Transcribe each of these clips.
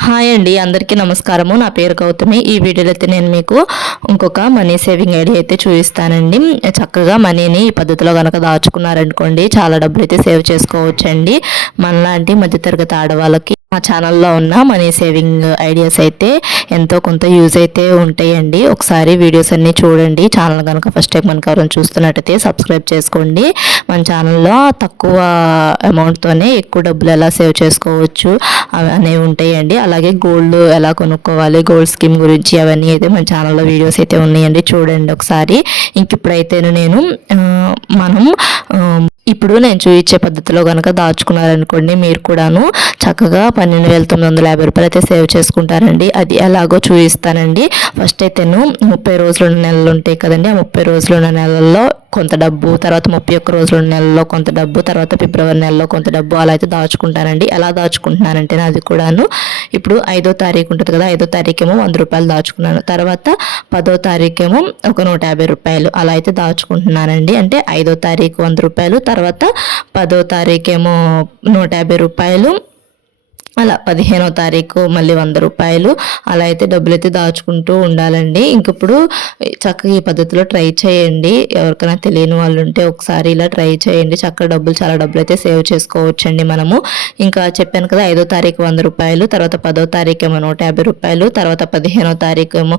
Hi అండి, అందరికీ నమస్కారము. నా పేరు గౌతమి. ఈ వీడియోలో అయితే నేను మీకు ఇంకొక మనీ సేవింగ్ ఐడియా అయితే చూపిస్తానండి. చక్కగా మనీని ఈ పద్ధతిలో కనుక దాచుకున్నారనుకోండి, చాలా డబ్బులు అయితే సేవ్ చేసుకోవచ్చండి. మనలాంటి మధ్యతరగతి ఆడవాళ్ళకి మా ఛానల్లో ఉన్న మనీ సేవింగ్ ఐడియాస్ అయితే ఎంతో కొంత యూజ్ అయితే ఉంటాయండి. ఒకసారి వీడియోస్ అన్నీ చూడండి. ఛానల్ కనుక ఫస్ట్ టైం మనకు ఎవరైనా చూస్తున్నట్టయితే సబ్స్క్రైబ్ చేసుకోండి. మన ఛానల్లో తక్కువ అమౌంట్తోనే ఎక్కువ డబ్బులు ఎలా సేవ్ చేసుకోవచ్చు అనేవి ఉంటాయండి. అలాగే గోల్డ్ ఎలా కొనుక్కోవాలి, గోల్డ్ స్కీమ్ గురించి అవన్నీ అయితే మన ఛానల్లో వీడియోస్ అయితే ఉన్నాయండి, చూడండి ఒకసారి. ఇంక ఇప్పుడైతే మనం ఇప్పుడు నేను చూపించే పద్ధతిలో కనుక దాచుకున్నారనుకోండి, మీరు కూడాను చక్కగా 12,950 రూపాయలు అయితే సేవ్ చేసుకుంటారండి. అది ఎలాగో చూపిస్తానండి. ఫస్ట్ అయితే 30 రోజులు నెలలు ఉంటాయి కదండి, ఆ 30 రోజులు నెలల్లో కొంత డబ్బు, తర్వాత 31 రోజుల నెలలో కొంత డబ్బు, తర్వాత ఫిబ్రవరి నెలలో కొంత డబ్బు అలా అయితే దాచుకుంటానండి. ఎలా దాచుకుంటున్నానంటే అది కూడాను ఇప్పుడు 5వ తారీఖు ఉంటుంది కదా, 5వ తారీఖేమో 100 రూపాయలు దాచుకున్నాను, తర్వాత 10వ తారీఖేమో ఒక 150 రూపాయలు అలా అయితే దాచుకుంటున్నానండి. అంటే 5వ తారీఖు 100 రూపాయలు, తర్వాత 10వ తారీఖేమో 150 రూపాయలు, అలా 15వ తారీఖు మళ్ళీ 100 రూపాయలు అలా అయితే డబ్బులు అయితే దాచుకుంటూ ఉండాలండి. ఇంకప్పుడు చక్కగా ఈ పద్ధతిలో ట్రై చేయండి. ఎవరికైనా తెలియని వాళ్ళు ఉంటే ఒకసారి ఇలా ట్రై చేయండి. చక్కగా చాలా డబ్బులు అయితే సేవ్ చేసుకోవచ్చండి మనము. ఇంకా చెప్పాను కదా, 5వ తారీఖు 100 రూపాయలు, తర్వాత 10వ తారీఖు ఏమో 150 రూపాయలు, తర్వాత 15వ తారీఖు ఏమో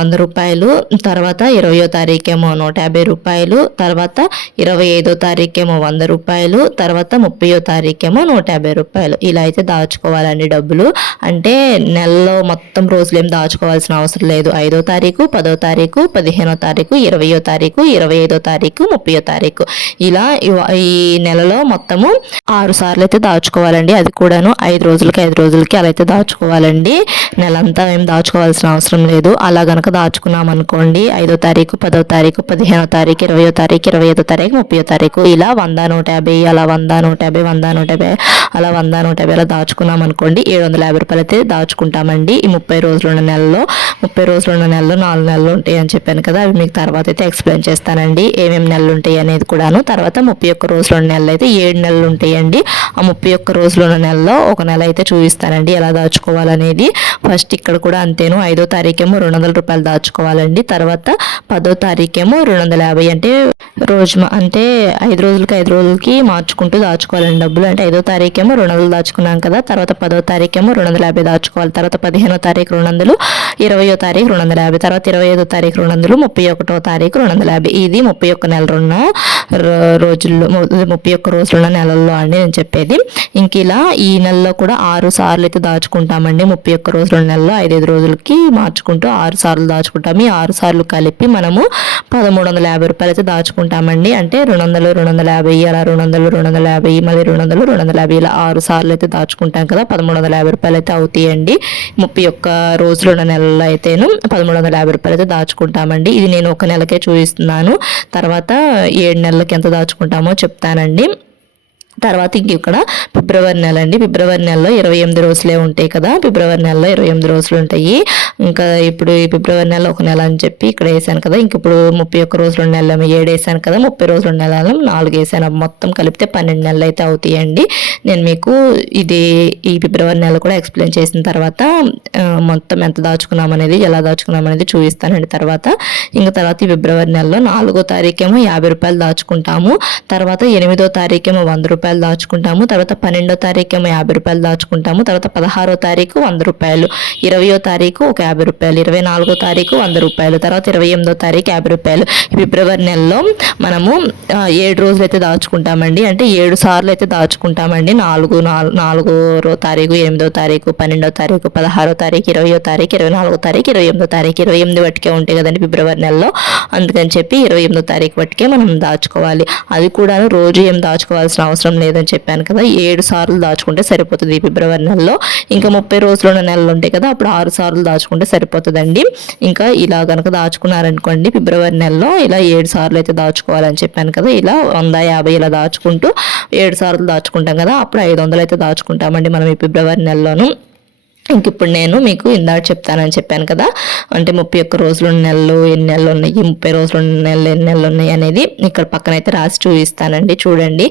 100 రూపాయలు, తర్వాత 20వ తారీఖు ఏమో 150 రూపాయలు, తర్వాత 25వ తారీఖు ఏమో 100 రూపాయలు, తర్వాత 30వ తారీఖు ఏమో 150 రూపాయలు ఇలా అయితే దాచుకోవాలండి డబ్బులు. అంటే నెలలో మొత్తం రోజులు ఏం దాచుకోవాల్సిన అవసరం లేదు. 5వ తారీఖు, 10వ తారీఖు, 15వ తారీఖు, 20వ తారీఖు, 25వ తారీఖు, 30వ తారీఖు ఇలా ఈ నెలలో మొత్తము 6 సార్లు అయితే దాచుకోవాలండి. అది కూడాను 5 రోజులకి అలా అయితే దాచుకోవాలండి. నెలంతా ఏం దాచుకోవాల్సిన అవసరం లేదు. అలా గనక దాచుకున్నాం అనుకోండి, 5వ తారీఖు, 10వ తారీఖు, 15వ తారీఖు, 20వ తారీఖు, 25వ తారీఖు, 30వ తారీఖు ఇలా 100, 150 అలా 100, 150, 100, 150 అలా 100, 150 అలా దాచుకున్నాం అనుకోండి, 750 రూపాయలు అయితే దాచుకుంటామండి. ఈ 30 రోజులు ఉన్న నెలలో 4 నెలలు ఉంటాయి అని చెప్పాను కదా, అవి మీకు తర్వాత అయితే ఎక్స్ప్లెయిన్ చేస్తానండి, ఏమేమి నెలలు ఉంటాయి అనేది కూడాను. తర్వాత 31 రోజుల నెలలో అయితే 7 నెలలు ఉంటాయండి. ఆ 31 రోజుల నెలలో ఒక నెల అయితే చూపిస్తానండి ఎలా దాచుకోవాలనేది. ఫస్ట్ ఇక్కడ కూడా అంతేను, 5వ తారీఖేమో 200 రూపాయలు దాచుకోవాలండి. తర్వాత 10వ తారీఖేమో 250, అంటే అంటే 5 రోజులకి మార్చుకుంటూ దాచుకోవాలండి డబ్బులు. అంటే 5వ తారీఖేమో 200 దాచుకున్నాం కదా, తర్వాత 10వ తారీఖేమో 250 దాచుకోవాలి, తర్వాత 15వ తారీఖు 200, 20వ తారీఖు 250, తర్వాత 25వ తారీఖు 200, 31వ తారీఖు 250. ఇది 31 నెలలు ఉన్న రోజుల్లో, 31 రోజులున్న నెలల్లో అండి నేను చెప్పేది. ఇంక ఇలా ఈ నెలలో కూడా 6 సార్లు అయితే దాచుకుంటామండి. 31 రోజుల నెలలో 5 రోజులకి మార్చుకుంటూ 6 సార్లు దాచుకుంటాము. ఈ 6 సార్లు కలిపి మనము 1,350 రూపాయలు అయితే దాచుకుంటామండి. అంటే 200, 250 అలా 200, 250 మళ్ళీ 200, 250 ఇలా 6 సార్లు అయితే దాచుకుంటాం కదా, 1,350 రూపాయలు అయితే అవుతాయండి. 31 రోజులున్న నెలలో అయితేను 1,350 రూపాయలు అయితే దాచుకుంటామండి. ఇది నేను ఒక నెలకే చూపిస్తున్నాను. తర్వాత 7 నెలలకి ఎంత దాచుకుంటామో చెప్తానండి. తర్వాత ఇంక ఇక్కడ ఫిబ్రవరి నెల అండి. ఫిబ్రవరి నెలలో 28 రోజులే ఉంటాయి కదా, ఫిబ్రవరి నెలలో 28 రోజులు ఉంటాయి. ఇంకా ఇప్పుడు ఈ ఫిబ్రవరి నెల ఒక నెల అని చెప్పి ఇక్కడ వేసాను కదా, ఇంక ఇప్పుడు 31 రోజుల నెల 7 వేసాను కదా, 30 రోజుల నెల 4 వేసాను. మొత్తం కలిపితే 12 నెలలు అయితే అవుతాయండి. నేను మీకు ఈ ఫిబ్రవరి నెల కూడా ఎక్స్ప్లెయిన్ చేసిన తర్వాత మొత్తం ఎంత దాచుకున్నామనేది, ఎలా దాచుకున్నామనేది చూపిస్తానండి తర్వాత. తర్వాత ఈ ఫిబ్రవరి నెలలో 4వ తారీఖేమో 50 రూపాయలు దాచుకుంటాము, తర్వాత 8వ తారీఖేమో 100 రూపాయలు దాచుకుంటాము, తర్వాత 12వ తారీఖేమో 50 రూపాయలు దాచుకుంటాము, తర్వాత 16వ తారీఖు 100 రూపాయలు, 20వ తారీఖు ఒక 50 రూపాయలు, 24వ తారీఖు 100 రూపాయలు, తర్వాత 28వ తారీఖు 50 రూపాయలు. ఫిబ్రవరి నెలలో మనము 7 రోజులు అయితే దాచుకుంటామండి. అంటే 7 సార్లు అయితే దాచుకుంటామండి. 4వ తారీఖు, 8వ తారీఖు, 12వ తారీఖు, 16వ తారీఖు, 20వ తారీఖు, 24వ తారీఖు, 28వ తారీఖు, 28 వరకే ఉంటాయి కదండి ఫిబ్రవరి నెలలో. అందుకని చెప్పి 28వ తారీఖు వరకే మనం దాచుకోవాలి. అది కూడా రోజు ఏం దాచుకోవాల్సిన అవసరం లేదని చెప్పాను కదా, 7 సార్లు దాచుకుంటే సరిపోతుంది ఈ ఫిబ్రవరి నెలలో. ఇంకా 30 రోజుల నెలలు ఉంటాయి కదా, అప్పుడు 6 సార్లు దాచుకుంటే సరిపోతుందండి. ఇంకా ఇలా కనుక దాచుకున్నారనుకోండి, ఫిబ్రవరి నెలలో ఇలా 7 సార్లు అయితే దాచుకోవాలని చెప్పాను కదా, ఇలా 150 ఇలా దాచుకుంటూ 7 సార్లు దాచుకుంటాం కదా, అప్పుడు 500 అయితే దాచుకుంటామండి మనం ఈ ఫిబ్రవరి నెలలోను. ఇంక ఇప్పుడు నేను మీకు ఇందాక చెప్తానని చెప్పాను కదా, అంటే 31 రోజులు నెలలు ఎన్ని నెలలు ఉన్నాయి, 30 రోజులు నెలలు ఎన్ని నెలలు ఉన్నాయి అనేది ఇక్కడ పక్కన అయితే రాసి చూపిస్తానండి. చూడండి,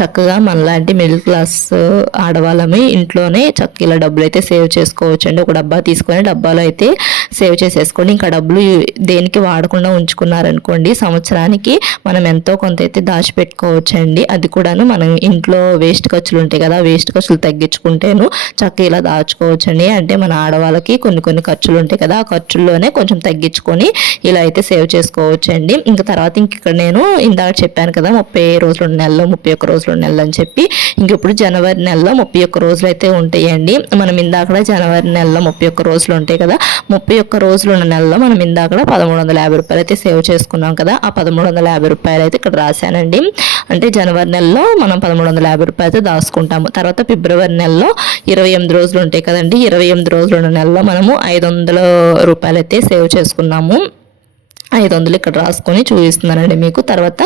చక్కగా మనలాంటి మిడిల్ క్లాస్ ఆడవాళ్ళమి ఇంట్లోనే చక్కగా ఇలా డబ్బులు అయితే సేవ్ చేసుకోవచ్చు అండి. ఒక డబ్బా తీసుకొని డబ్బాలో అయితే సేవ్ చేసేసుకోండి. ఇంకా డబ్బులు దేనికి వాడకుండా ఉంచుకున్నారనుకోండి, సంవత్సరానికి మనం ఎంతో కొంత అయితే దాచిపెట్టుకోవచ్చండి. అది కూడాను మనం ఇంట్లో వేస్ట్ ఖర్చులు ఉంటాయి కదా, వేస్ట్ ఖర్చులు తగ్గించుకుంటేను చక్కగా ఇలా దాచుకోవచ్చు అండి. అంటే మన ఆడవాళ్ళకి కొన్ని ఖర్చులు ఉంటాయి కదా, ఆ ఖర్చుల్లోనే కొంచెం తగ్గించుకొని ఇలా అయితే సేవ్ చేసుకోవచ్చు అండి. ఇంకా తర్వాత ఇక్కడ నేను ఇందాక చెప్పాను కదా 30 రోజులు నెలలో 31 రోజులు నెలలు అని చెప్పి, ఇంక ఇప్పుడు జనవరి నెలలో 31 రోజులు అయితే ఉంటాయండి. మనం ఇందాక జనవరి నెలలో 31 రోజులు ఉంటాయి కదా, 31 రోజులు ఉన్న నెలలో మనం ఇందాక 1350 రూపాయలు అయితే సేవ్ చేసుకున్నాం కదా, ఆ 1350 రూపాయలు అయితే ఇక్కడ రాశానండి. అంటే జనవరి నెలలో మనం 1350 రూపాయలు దాచుకుంటాము. తర్వాత ఫిబ్రవరి నెలలో 28 రోజులు ఉంటాయి కదండి, 28 రోజులు ఉన్న నెలలో మనము 500 రూపాయలు అయితే సేవ్ చేసుకున్నాము. 500 ఇక్కడ రాసుకొని చూపిస్తున్నానండి మీకు. తర్వాత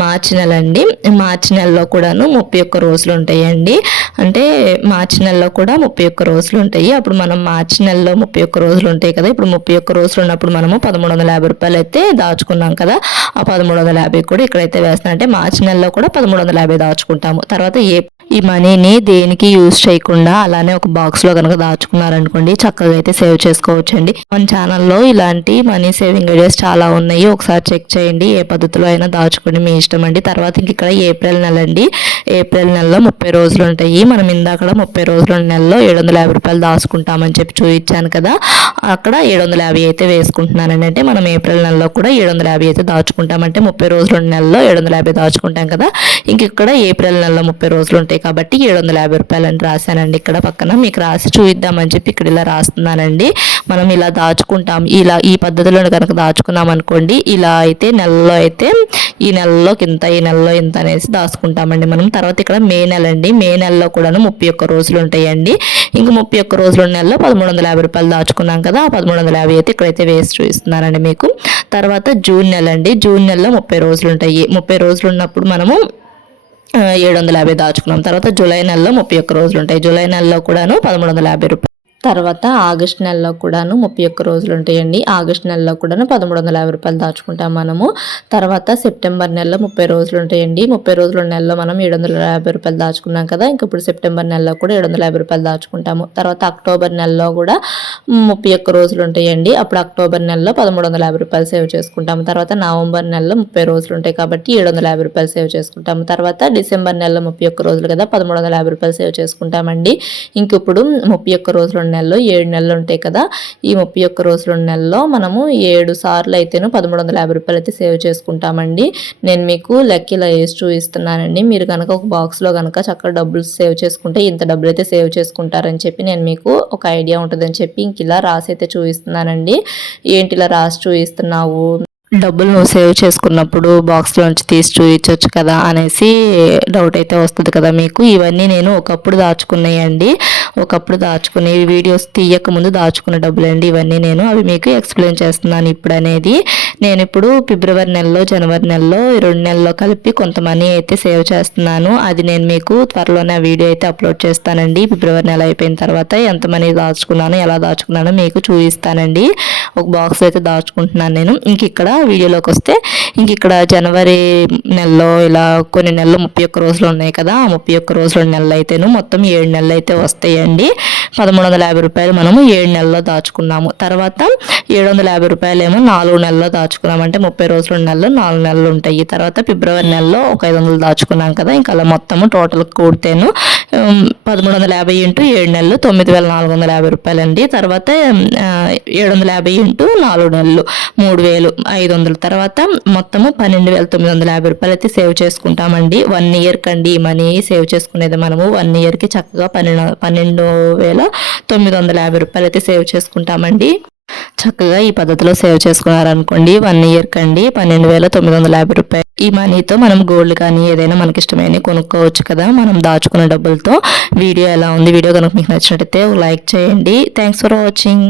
మార్చి నెల అండి, మార్చి నెలలో కూడాను 31 రోజులు ఉంటాయండి. అంటే మార్చి నెలలో కూడా 31 రోజులు ఉంటాయి. అప్పుడు మనం మార్చి నెలలో 31 రోజులు ఉంటాయి కదా, ఇప్పుడు 31 రోజులు ఉన్నప్పుడు మనము 1350 రూపాయలు అయితే దాచుకున్నాం కదా, ఆ 1350 కూడా ఇక్కడైతే వేస్తున్నాం. అంటే మార్చి నెలలో కూడా 1350 దాచుకుంటాము. తర్వాత ఈ మనీని దేనికి యూజ్ చేయకుండా అలానే ఒక బాక్స్లో కనుక దాచుకున్నారనుకోండి, చక్కగా అయితే సేవ్ చేసుకోవచ్చండి. మన ఛానల్లో ఇలాంటి మనీ సేవింగ్ ఐడియాస్ చాలా ఉన్నాయి, ఒకసారి చెక్ చేయండి. ఏ పద్ధతిలో అయినా దాచుకోండి, మీ ఇష్టం అండి. తర్వాత ఇక్కడ ఏప్రిల్ నెల అండి, ఏప్రిల్ నెలలో 30 రోజులు ఉంటాయి. మనం ఇందాక 30 రోజుల నెలలో 750 రూపాయలు దాచుకుంటామని చెప్పి చూపించాను కదా, అక్కడ 750 అయితే వేసుకుంటున్నానండి. అంటే మనం ఏప్రిల్ నెలలో కూడా 750 అయితే దాచుకుంటామంటే 30 రోజుల నెలలో 750 దాచుకుంటాం కదా, ఇక్కడ ఏప్రిల్ నెలలో 30 రోజులు ఉంటాయి కాబట్టి 750 రూపాయలు అని రాశానండి. ఇక్కడ పక్కన మీకు రాసి చూద్దామని చెప్పి ఇక్కడ ఇలా రాస్తున్నానండి. మనం ఇలా దాచుకుంటాం, ఇలా ఈ పద్ధతిలో కనుక దాచుకున్నాం అనుకోండి, ఇలా అయితే నెలలో అయితే ఈ నెలలోకి ఇంత, ఈ నెలలో ఇంత అనేసి దాచుకుంటామండి మనం. తర్వాత ఇక్కడ మే నెల అండి, మే నెలలో కూడాను 31 రోజులు ఉంటాయండి. ఇంక 31 రోజుల నెలలో 1350 రూపాయలు దాచుకున్నాం కదా, ఆ 1350 అయితే ఇక్కడైతే వేసి చూపిస్తున్నానండి మీకు. తర్వాత జూన్ నెల అండి, జూన్ నెలలో 30 రోజులు ఉంటాయి. 30 రోజులు ఉన్నప్పుడు మనము 750 దాచుకున్నాం. తర్వాత జూలై నెలలో 31 రోజులు ఉంటాయి. జూలై నెలలో కూడాను 1350 రూపాయలు. తర్వాత ఆగస్ట్ నెలలో కూడాను 31 రోజులు ఉంటాయండి. ఆగస్ట్ నెలలో కూడాను 1350 రూపాయలు దాచుకుంటాం మనము. తర్వాత సెప్టెంబర్ నెలలో 30 రోజులు ఉంటాయండి. 30 రోజుల నెలలో మనం 750 రూపాయలు దాచుకున్నాం కదా, ఇంక ఇప్పుడు సెప్టెంబర్ నెలలో కూడా 750 రూపాయలు దాచుకుంటాము. తర్వాత అక్టోబర్ నెలలో కూడా 31 రోజులు ఉంటాయండి. అప్పుడు అక్టోబర్ నెలలో 1350 రూపాయలు సేవ్ చేసుకుంటాము. తర్వాత నవంబర్ నెలలో 30 రోజులు ఉంటాయి కాబట్టి 750 రూపాయలు సేవ్ చేసుకుంటాము. తర్వాత డిసెంబర్ నెలలో 31 రోజులు కదా, 1350 రూపాయలు సేవ్ చేసుకుంటామండి. ఇంక ఇప్పుడు 31 రోజులు నెలలో 7 నెలలు ఉంటాయి కదా, ఈ 31 రోజుల నెలలో మనము 7 సార్లు అయితేను 1350 రూపాయలు అయితే సేవ్ చేసుకుంటామండి. నేను మీకు లెక్క ఇలా వేసి చూపిస్తున్నానండి. మీరు కనుక ఒక బాక్స్లో కనుక చక్కగా డబ్బులు సేవ్ చేసుకుంటే ఇంత డబ్బులు అయితే సేవ్ చేసుకుంటారని చెప్పి నేను మీకు ఒక ఐడియా ఉంటుందని చెప్పి ఇంక ఇలా రాసి అయితే చూపిస్తున్నానండి. ఏంటి ఇలా రాసి చూపిస్తున్నావు, డబ్బులు నువ్వు సేవ్ చేసుకున్నప్పుడు బాక్స్లోంచి తీసి చూపించవచ్చు కదా అనేసి డౌట్ అయితే వస్తుంది కదా మీకు. ఇవన్నీ నేను ఒకప్పుడు దాచుకున్నాయండి, ఒకప్పుడు దాచుకునే వీడియోస్ తీయక ముందు దాచుకున్న డబ్బులు అండి ఇవన్నీ. నేను అవి మీకు ఎక్స్ప్లెయిన్ చేస్తున్నాను ఇప్పుడు అనేది. నేను ఇప్పుడు ఫిబ్రవరి నెలలో జనవరి నెలలో 2 నెలల్లో కలిపి కొంత మనీ అయితే సేవ్ చేస్తున్నాను. అది నేను మీకు త్వరలోనే ఆ వీడియో అయితే అప్లోడ్ చేస్తానండి. ఫిబ్రవరి నెల అయిపోయిన తర్వాత ఎంత మనీ దాచుకున్నాను, ఎలా దాచుకున్నానో మీకు చూపిస్తానండి. ఒక బాక్స్ అయితే దాచుకుంటున్నాను నేను. ఇంక ఇక్కడ వీడియోలోకి వస్తే ఇక్కడ జనవరి నెలలో ఇలా కొన్ని నెలలు 31 రోజులు ఉన్నాయి కదా, ఆ 31 రోజుల నెలలు అయితేను మొత్తం 7 నెలలు అయితే వస్తాయండి. 1350 రూపాయలు మనము 7 నెలల్లో దాచుకున్నాము. తర్వాత 750 రూపాయలు ఏమో 4 నెలల్లో దాచుకున్నాము. అంటే 30 రోజుల నెలలో 4 నెలలు ఉంటాయి. తర్వాత ఫిబ్రవరి నెలలో ఒక 500 దాచుకున్నాం కదా, ఇంకా అలా మొత్తము టోటల్ కూడితేను 1350 ఇంటూ 7 నెలలు 9450 రూపాయలు అండి. తర్వాత 750 ఇంటూ 4 నెలలు 3500. తర్వాత మొత్తము 12950 రూపాయలు అయితే సేవ్ చేసుకుంటామండి 1 ఇయర్ కండి. ఈ మనీ సేవ్ చేసుకునేది మనము 1 ఇయర్కి చక్కగా 12950 రూపాయలు అయితే సేవ్ చేసుకుంటామండి. చక్కగా ఈ పద్ధతిలో సేవ్ చేసుకున్నారనుకోండి 1 ఇయర్ కండి 12950 రూపాయలు. ఈ మనీతో మనం గోల్డ్ కానీ ఏదైనా మనకి ఇష్టమైన కొనుక్కోవచ్చు కదా మనం దాచుకున్న డబ్బులతో. వీడియో ఎలా ఉంది, వీడియో కనుక మీకు నచ్చినట్టయితే లైక్ చేయండి. Thanks for watching.